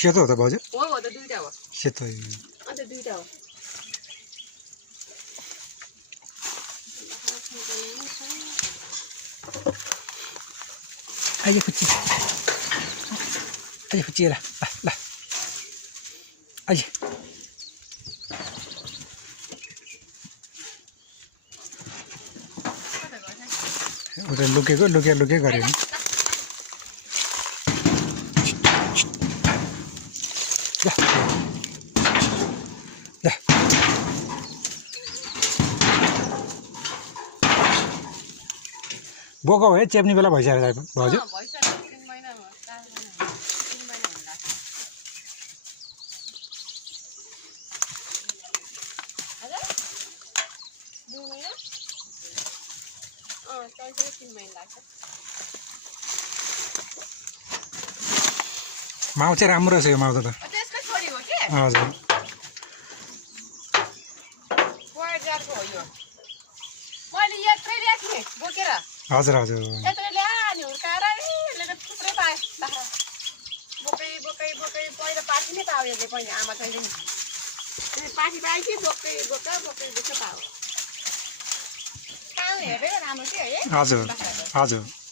सेतो हो त भाउजू हो त दुईटा हो सेतो अन्त दुईटा हो अहिले खुच्ची ल ल अहिले उता लुकेको लुके गऱ्यो नि ल बोको है चेप्ने बेला भइसकेको छ भाउजू माउ चाहिँ राम्रो छ यो माउ त हजुर हजुर हजुर हजुर हजुर